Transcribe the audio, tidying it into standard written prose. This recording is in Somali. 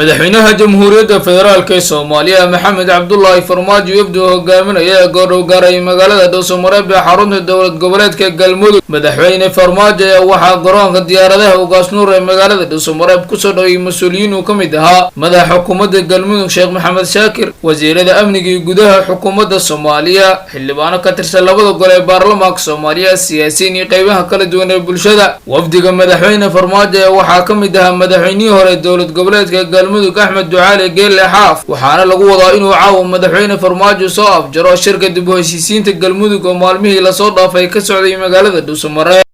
madaxweynaha jamhuuriyadda federaalk ee Soomaaliya Maxamed Cabdullaahi Farmaajo yabdu hogaaminaya goor gaaray magaalada Dhuusamareeb ee xarunta dowlad goboleedka Galmudug. Madaxweyne Farmaajo waxaa garoonka diyaaradaha Ugaas Nuur ee magaalada Dhuusamareeb ku soo dhaweeyay mas'uuliyiin uu kamid ahaa madaxa xukuumadda Galmudug Sheekh Maxamed Shaakir, wasiirada amniga iyo gudaha xukuumadda Soomaaliya, xildhibaano ka tirsan labada gole ee baarlamaanka Soomaaliya, siyaasiyiin iyo qaybaha kala duwan ee bulshada. Wafdiga madaxweyne Farmaajo waxaa kamid ahaa madaxweynihii hore dowlad goboleedka Galmudug Axmed Ducaale Geelle Xaaf, waxaana lagu wadaa inuu caawa madaxweyne Farmaajo soo afjaro shirka dib u heshiisiinta Galmudug oo maalmihii la soo dhaafay ka socday magaalada Dhuusamareeb.